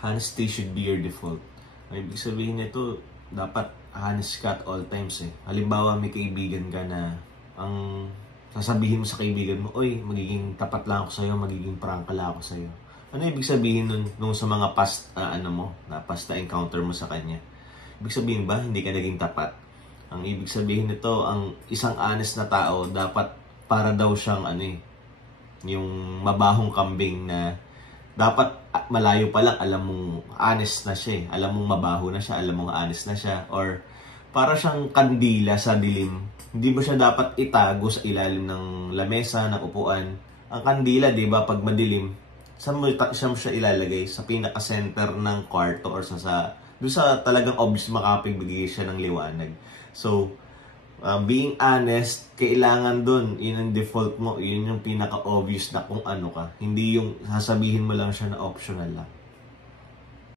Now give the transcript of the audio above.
honesty should be your default. Ang ibig sabihin nito, dapat honest ka at all times eh. Halimbawa, may kaibigan ka na ang sasabihin mo sa kaibigan mo, oy, magiging tapat lang ako sa'yo, magiging prangka lang ako sa'yo. Ano ibig sabihin nung sa mga past, past na encounter mo sa kanya? Ibig sabihin ba, hindi ka naging tapat? Ang ibig sabihin nito, ang isang honest na tao, dapat para daw siyang yung mabahong kambing na dapat malayo pa lang alam mong honest na siya, alam mong mabaho na siya, alam mong honest na siya, or para siyang kandila sa dilim. Hindi mo siya dapat itago sa ilalim ng lamesa, ng upuan. Ang kandila, di ba, pag madilim, saan mo siya ilalagay? Sa pinaka-center ng kwarto or doon sa talagang obvious makapagbigay siya ng liwanag. So, being honest, kailangan dun, yun ang default mo, yun yung pinaka-obvious na kung ano ka. Hindi yung sasabihin mo lang siya na optional lang.